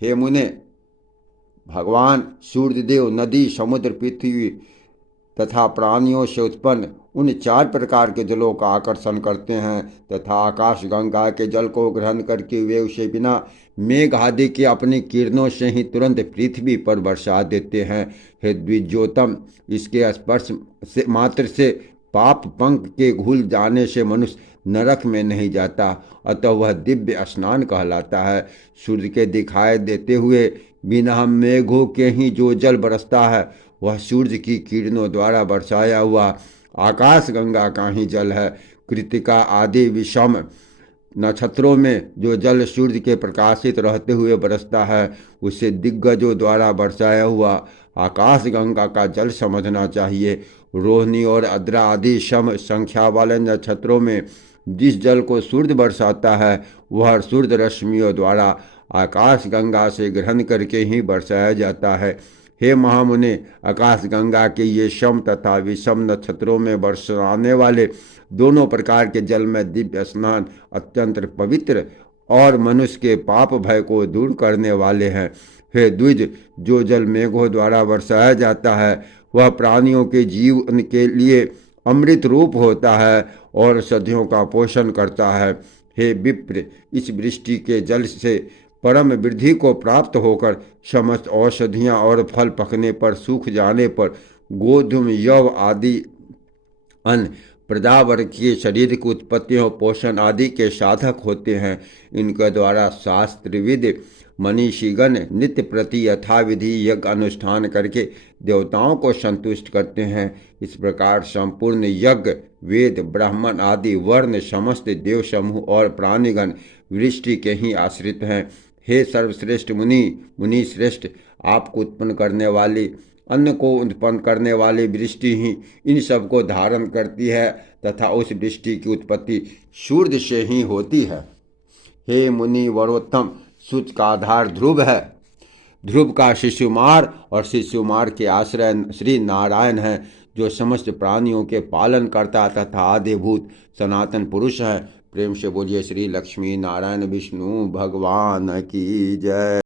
हे मुने, भगवान सूर्यदेव नदी, समुद्र, पृथ्वी तथा प्राणियों से उत्पन्न उन 4 प्रकार के जलों का आकर्षण करते हैं तथा आकाश गंगा के जल को ग्रहण करके वे उसे बिना मेघ आदि के अपनी किरणों से ही तुरंत पृथ्वी पर बरसा देते हैं। हे द्विजोतम, इसके स्पर्श से मात्र से पाप पंख के घुल जाने से मनुष्य नरक में नहीं जाता, अतः वह दिव्य स्नान कहलाता है। सूर्य के दिखाई देते हुए बिना मेघों के ही जो जल बरसता है वह सूर्य की किरणों द्वारा बरसाया हुआ आकाश गंगा का ही जल है। कृतिका आदि विषम नक्षत्रों में जो जल सूर्य के प्रकाशित रहते हुए बरसता है उसे दिग्गजों द्वारा बरसाया हुआ आकाश गंगा का जल समझना चाहिए। रोहिणी और अद्रा आदि सम संख्या वाले नक्षत्रों में जिस जल को सूर्य बरसाता है वह सूर्य रश्मियों द्वारा आकाश गंगा से ग्रहण करके ही बरसाया जाता है। हे महामुने, आकाश गंगा के ये सम तथा विषम नक्षत्रों में बरसाने वाले दोनों प्रकार के जल में दिव्य स्नान अत्यंत पवित्र और मनुष्य के पाप भय को दूर करने वाले हैं। हे द्विज, जो जल मेघों द्वारा बरसाया जाता है वह प्राणियों के जीवन के लिए अमृत रूप होता है और सदियों का पोषण करता है। हे विप्र, इस वृष्टि के जल से परम वृद्धि को प्राप्त होकर समस्त औषधियाँ और फल पकने पर, सूख जाने पर, गोधूम यव आदि अन्न प्रजावर्ग के शरीर की उत्पत्ति और पोषण आदि के साधक होते हैं। इनके द्वारा शास्त्रविद मनीषीगण नित्य प्रति यथाविधि यज्ञ अनुष्ठान करके देवताओं को संतुष्ट करते हैं। इस प्रकार संपूर्ण यज्ञ, वेद, ब्राह्मण आदि वर्ण, समस्त देव समूह और प्राणीगण वृष्टि के ही आश्रित हैं। हे सर्वश्रेष्ठ मुनि श्रेष्ठ, आपको उत्पन्न करने वाली, अन्न को उत्पन्न करने वाली वृष्टि ही इन सब को धारण करती है तथा उस वृष्टि की उत्पत्ति सूर्य से ही होती है। हे मुनि वरोत्तम, सूर्य का आधार ध्रुव है। ध्रुव का शिशुमार और शिशुमार के आश्रय श्री नारायण है, जो समस्त प्राणियों के पालन करता तथा आदिभूत सनातन पुरुष है। प्रेम से बोलिए श्री लक्ष्मी नारायण विष्णु भगवान की जय।